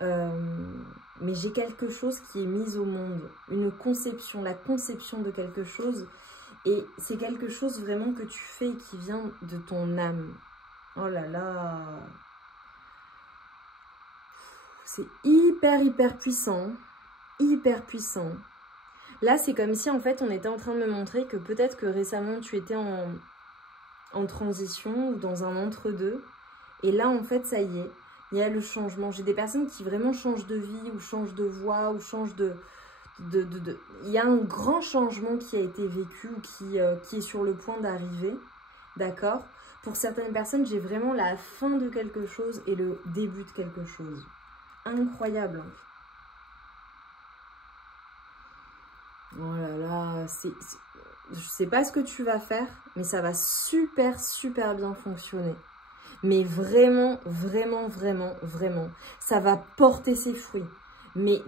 Mais j'ai quelque chose qui est mis au monde, une conception, la conception de quelque chose, et c'est quelque chose vraiment que tu fais et qui vient de ton âme. Oh là là, c'est hyper puissant, hyper puissant. Là c'est comme si en fait on était en train de me montrer que peut-être que récemment tu étais en transition ou dans un entre-deux, et là en fait ça y est, il y a le changement. J'ai des personnes qui vraiment changent de vie ou changent de voie ou changent Il y a un grand changement qui a été vécu ou qui est sur le point d'arriver, d'accord? Pour certaines personnes, j'ai vraiment la fin de quelque chose et le début de quelque chose. Incroyable. Oh là là, je sais pas ce que tu vas faire, mais ça va super bien fonctionner. Mais vraiment, ça va porter ses fruits. Mais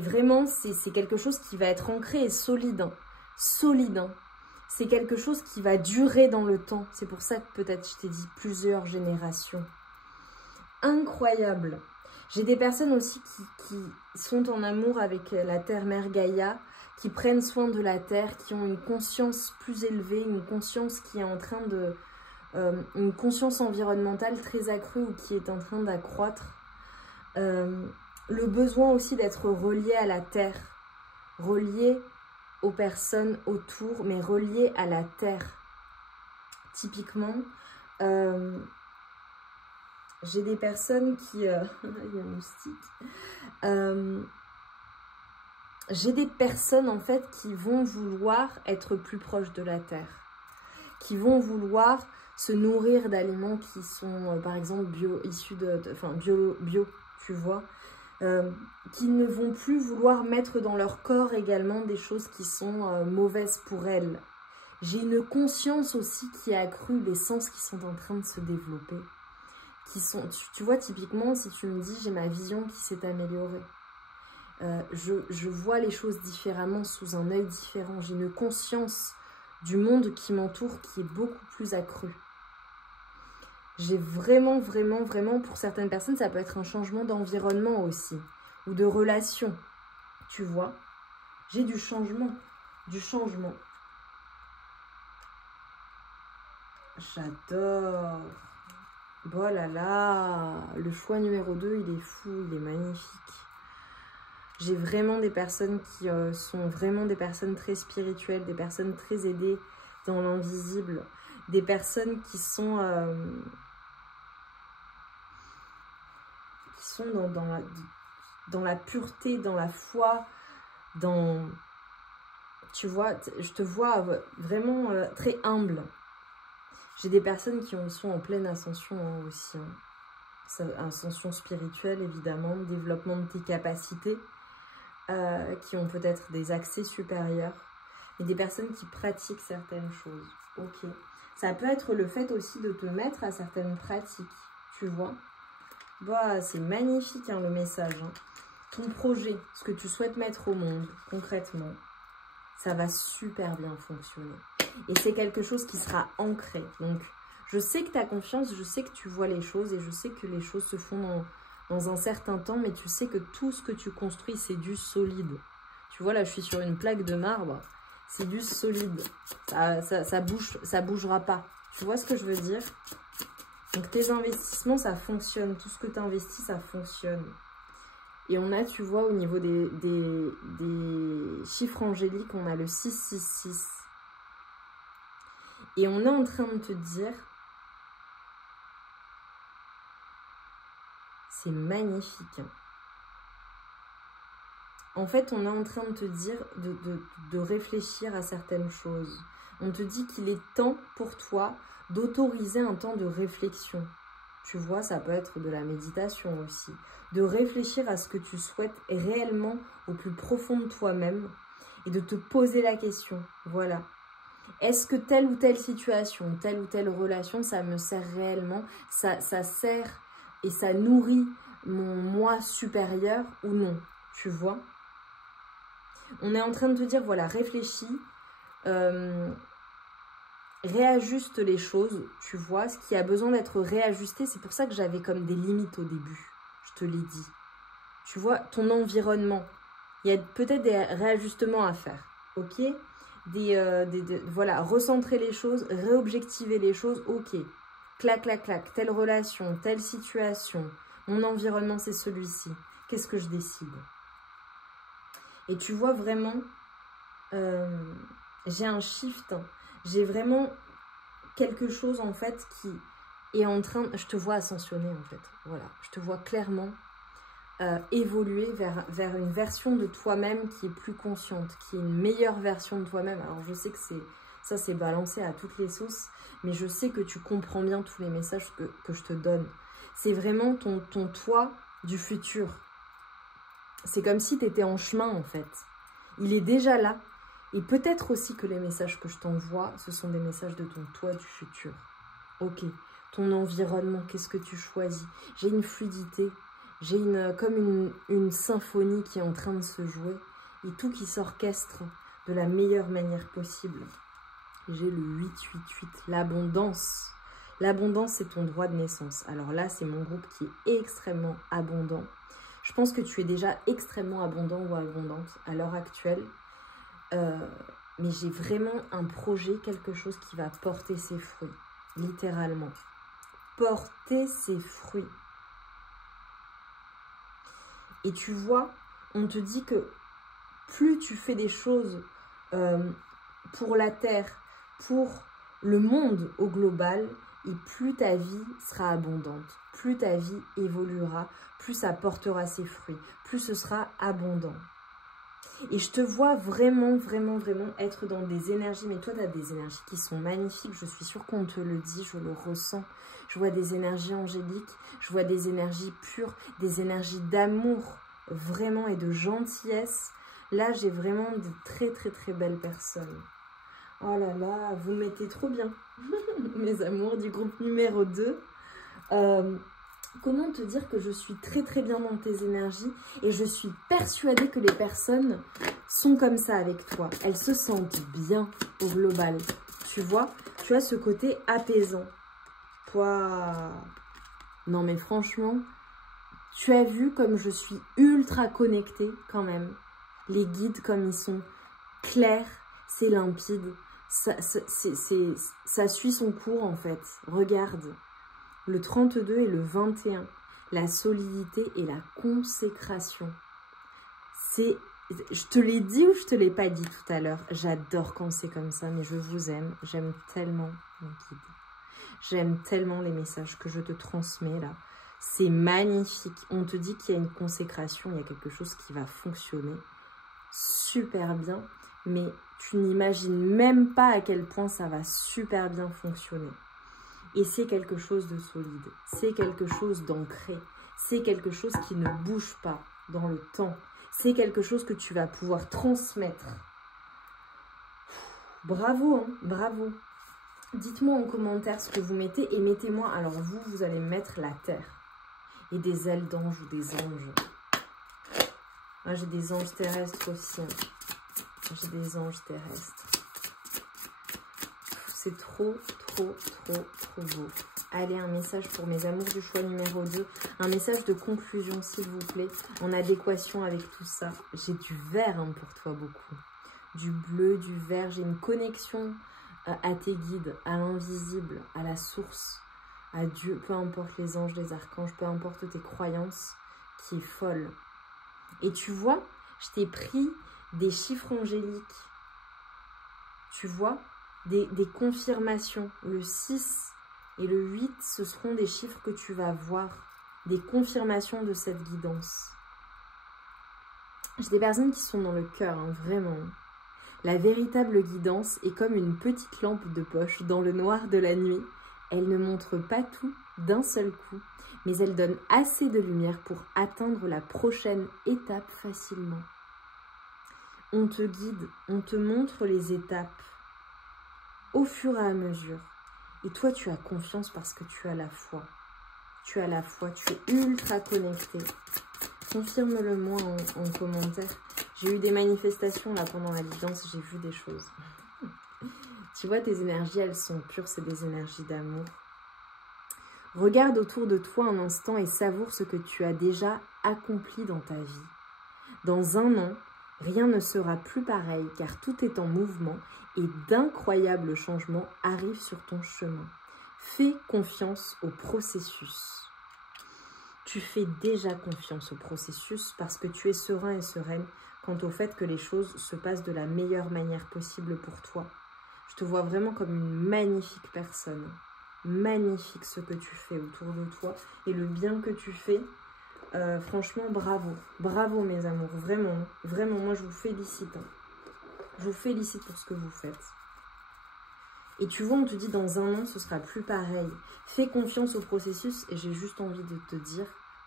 vraiment, c'est quelque chose qui va être ancré et solide. Hein. Solide. Hein. C'est quelque chose qui va durer dans le temps. C'est pour ça que peut-être je t'ai dit plusieurs générations. Incroyable. J'ai des personnes aussi qui sont en amour avec la Terre-Mère Gaïa, qui prennent soin de la Terre, qui ont une conscience plus élevée, une conscience qui est en train de... une conscience environnementale très accrue ou qui est en train d'accroître. Le besoin aussi d'être relié à la terre, relié aux personnes autour, mais relié à la terre. Typiquement, j'ai des personnes qui... il y a un moustique. J'ai des personnes en fait qui vont vouloir être plus proches de la terre, qui vont vouloir se nourrir d'aliments qui sont par exemple issus bio, tu vois, qui ne vont plus vouloir mettre dans leur corps également des choses qui sont mauvaises pour elles. J'ai une conscience aussi qui a accru, les sens qui sont en train de se développer, qui sont, tu vois, typiquement si tu me dis j'ai ma vision qui s'est améliorée, je vois les choses différemment, sous un œil différent, j'ai une conscience du monde qui m'entoure qui est beaucoup plus accrue. J'ai vraiment, pour certaines personnes, ça peut être un changement d'environnement aussi, ou de relation, tu vois. J'ai du changement, J'adore. Oh là là, le choix numéro 2, il est fou, il est magnifique. J'ai vraiment des personnes qui sont vraiment des personnes très spirituelles, des personnes très aidées dans l'invisible, des personnes qui sont dans la pureté, dans la foi, dans... Tu vois, je te vois vraiment très humble. J'ai des personnes qui sont en pleine ascension aussi. Hein. Ascension spirituelle, évidemment, développement de tes capacités, qui ont peut-être des accès supérieurs, et des personnes qui pratiquent certaines choses. Ok. Ça peut être le fait aussi de te mettre à certaines pratiques, tu vois. Bah, c'est magnifique hein, le message. Hein. Ton projet, ce que tu souhaites mettre au monde, concrètement, ça va super bien fonctionner. Et c'est quelque chose qui sera ancré. Donc, je sais que tu as confiance, je sais que tu vois les choses et je sais que les choses se font dans un certain temps, mais tu sais que tout ce que tu construis, c'est du solide. Tu vois, là, je suis sur une plaque de marbre. C'est du solide. Ça bougera pas. Tu vois ce que je veux dire? Donc, tes investissements, ça fonctionne. Tout ce que tu investis, ça fonctionne. Et on a, tu vois, au niveau des chiffres angéliques, on a le 666. Et on est en train de te dire, c'est magnifique. En fait, on est en train de te dire de réfléchir à certaines choses. On te dit qu'il est temps pour toi d'autoriser un temps de réflexion. Tu vois, ça peut être de la méditation aussi. De réfléchir à ce que tu souhaites réellement au plus profond de toi-même et de te poser la question. Voilà. Est-ce que telle ou telle situation, telle ou telle relation, ça me sert réellement? Ça sert et ça nourrit mon moi supérieur ou non, tu vois. On est en train de te dire, voilà, réfléchis, réajuste les choses, tu vois, ce qui a besoin d'être réajusté. C'est pour ça que j'avais comme des limites au début, je te l'ai dit. Tu vois, ton environnement, il y a peut-être des réajustements à faire, ok? Voilà, recentrer les choses, réobjectiver les choses, ok. Clac, clac, clac, telle relation, telle situation, mon environnement c'est celui-ci. Qu'est-ce que je décide? Et tu vois vraiment, j'ai un shift, j'ai vraiment quelque chose en fait qui est en train, je te vois ascensionner en fait, voilà, je te vois clairement évoluer vers une version de toi-même qui est plus consciente, qui est une meilleure version de toi-même. Alors je sais que c'est balancé à toutes les sauces, mais je sais que tu comprends bien tous les messages que je te donne. C'est vraiment ton toi du futur. C'est comme si tu étais en chemin en fait. Il est déjà là. Et peut-être aussi que les messages que je t'envoie, ce sont des messages de ton toi du futur. Ok, ton environnement, qu'est-ce que tu choisis? J'ai une fluidité. J'ai comme une symphonie qui est en train de se jouer et tout qui s'orchestre de la meilleure manière possible. J'ai le 888, l'abondance. L'abondance, c'est ton droit de naissance. Alors là, c'est mon groupe qui est extrêmement abondant. Je pense que tu es déjà extrêmement abondant ou abondante à l'heure actuelle. Mais j'ai vraiment un projet, quelque chose qui va porter ses fruits. Littéralement. Porter ses fruits. Et tu vois, on te dit que plus tu fais des choses pour la Terre, pour le monde au global, et plus ta vie sera abondante, plus ta vie évoluera, plus ça portera ses fruits, plus ce sera abondant. Et je te vois vraiment, vraiment, vraiment être dans des énergies, mais toi tu as des énergies qui sont magnifiques, je suis sûre qu'on te le dit, je le ressens. Je vois des énergies angéliques, je vois des énergies pures, des énergies d'amour, vraiment, et de gentillesse. Là, j'ai vraiment de très, très, très belles personnes. Oh là là, vous mettez trop bien, mes amours du groupe numéro 2. Comment te dire que je suis très, très bien dans tes énergies et je suis persuadée que les personnes sont comme ça avec toi. Elles se sentent bien au global. Tu vois ce côté apaisant. Toi, non mais franchement, tu as vu comme je suis ultra connectée quand même. Les guides comme ils sont clairs, c'est limpide, ça suit son cours en fait. Regarde, le 32 et le 21, la solidité et la consécration. Je te l'ai dit ou je te l'ai pas dit tout à l'heure, j'adore quand c'est comme ça, mais je vous aime, j'aime tellement mon guide. J'aime tellement les messages que je te transmets là. C'est magnifique. On te dit qu'il y a une consécration, il y a quelque chose qui va fonctionner super bien. Mais tu n'imagines même pas à quel point ça va super bien fonctionner. Et c'est quelque chose de solide. C'est quelque chose d'ancré. C'est quelque chose qui ne bouge pas dans le temps. C'est quelque chose que tu vas pouvoir transmettre. Bravo, hein, bravo. Dites-moi en commentaire ce que vous mettez et mettez-moi, alors vous allez mettre la terre et des ailes d'ange ou des anges. Ah, j'ai des anges terrestres aussi. Hein. J'ai des anges terrestres. C'est trop, trop, trop, trop beau. Allez, un message pour mes amours du choix numéro 2. Un message de conclusion, s'il vous plaît, en adéquation avec tout ça. J'ai du vert hein, pour toi beaucoup. Du bleu, du vert. J'ai une connexion à tes guides, à l'invisible, à la source, à Dieu, peu importe les anges, les archanges, peu importe tes croyances, qui est folle. Et tu vois, je t'ai pris des chiffres angéliques, tu vois, des confirmations. Le 6 et le 8, ce seront des chiffres que tu vas voir, des confirmations de cette guidance. J'ai des personnes qui sont dans le cœur, hein, vraiment. La véritable guidance est comme une petite lampe de poche dans le noir de la nuit. Elle ne montre pas tout d'un seul coup, mais elle donne assez de lumière pour atteindre la prochaine étape facilement. On te guide, on te montre les étapes au fur et à mesure. Et toi, tu as confiance parce que tu as la foi. tu as la foi, tu es ultra connecté. Confirme-le moi en commentaire. J'ai eu des manifestations là pendant la guidance, j'ai vu des choses. Tu vois, tes énergies, elles sont pures, c'est des énergies d'amour. Regarde autour de toi un instant et savoure ce que tu as déjà accompli dans ta vie. Dans un an, rien ne sera plus pareil car tout est en mouvement et d'incroyables changements arrivent sur ton chemin. Fais confiance au processus. Tu fais déjà confiance au processus parce que tu es serein et sereine quant au fait que les choses se passent de la meilleure manière possible pour toi. Je te vois vraiment comme une magnifique personne. Magnifique ce que tu fais autour de toi et le bien que tu fais. Franchement, bravo. Bravo mes amours. Vraiment, vraiment, moi je vous félicite. Je vous félicite pour ce que vous faites. Et tu vois, on te dit dans un an, ce sera plus pareil. Fais confiance au processus et j'ai juste envie de te dire,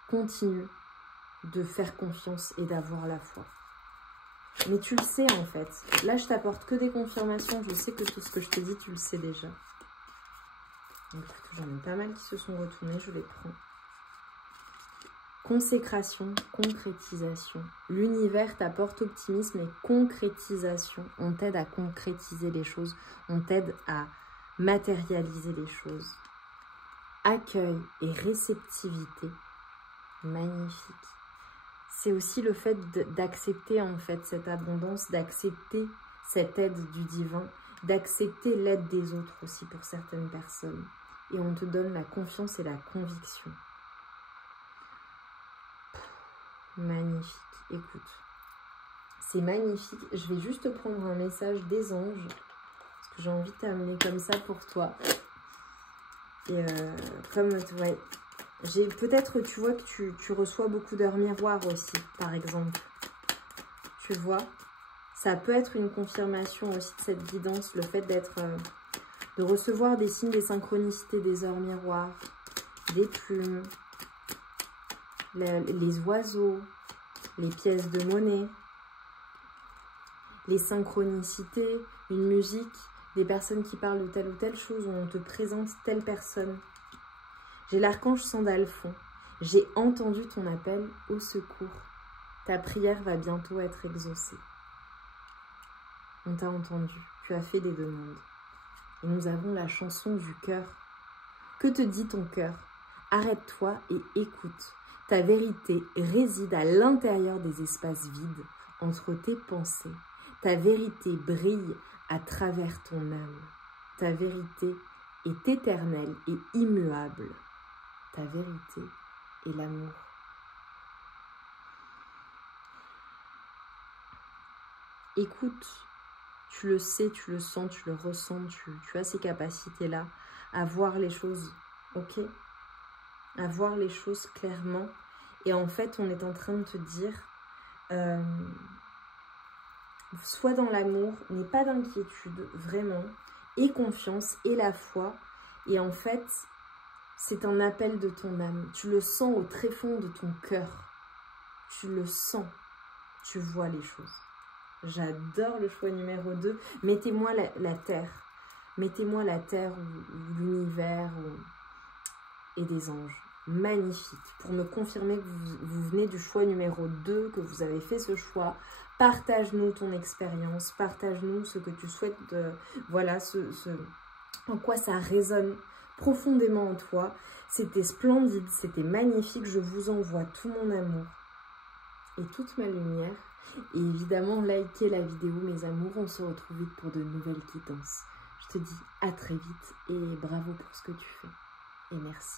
continue de faire confiance et d'avoir la foi. Mais tu le sais en fait. Là, je t'apporte que des confirmations. Je sais que tout ce que je te dis, tu le sais déjà. J'en ai pas mal qui se sont retournés, je les prends. Consécration, concrétisation. L'univers t'apporte optimisme et concrétisation. On t'aide à concrétiser les choses. On t'aide à matérialiser les choses. Accueil et réceptivité. Magnifique. C'est aussi le fait d'accepter en fait cette abondance, d'accepter cette aide du divin, d'accepter l'aide des autres aussi pour certaines personnes. Et on te donne la confiance et la conviction. Magnifique, écoute. C'est magnifique. Je vais juste prendre un message des anges. Parce que j'ai envie de t'amener comme ça pour toi. Et comme, ouais, j'ai peut-être, tu vois que tu reçois beaucoup d'heures miroirs aussi, par exemple. Tu vois, ça peut être une confirmation aussi de cette guidance, le fait d'être... de recevoir des signes, des synchronicités, des heures miroirs, des plumes, les oiseaux, les pièces de monnaie, les synchronicités, une musique, des personnes qui parlent de telle ou telle chose, où on te présente telle personne. J'ai l'archange Sandalphon. J'ai entendu ton appel au secours. Ta prière va bientôt être exaucée. On t'a entendu. Tu as fait des demandes. Et nous avons la chanson du cœur. Que te dit ton cœur? Arrête-toi et écoute. Ta vérité réside à l'intérieur des espaces vides, entre tes pensées. Ta vérité brille à travers ton âme. Ta vérité est éternelle et immuable. Ta vérité est l'amour. Écoute. Tu le sais, tu le sens, tu le ressens, tu as ces capacités-là à voir les choses, ok? À voir les choses clairement. Et en fait, on est en train de te dire, sois dans l'amour, n'aie pas d'inquiétude, vraiment, aie confiance, aie la foi. Et en fait, c'est un appel de ton âme. Tu le sens au tréfonds de ton cœur. Tu le sens, tu vois les choses. J'adore le choix numéro 2. Mettez-moi la terre. Mettez-moi la terre ou l'univers et des anges. Magnifique. Pour me confirmer que vous venez du choix numéro 2, que vous avez fait ce choix. Partage-nous ton expérience. Partage-nous ce que tu souhaites. Voilà, en quoi ça résonne profondément en toi. C'était splendide. C'était magnifique. Je vous envoie tout mon amour et toute ma lumière. Et évidemment, likez la vidéo, mes amours. On se retrouve vite pour de nouvelles guidances. Je te dis à très vite et bravo pour ce que tu fais. Et merci.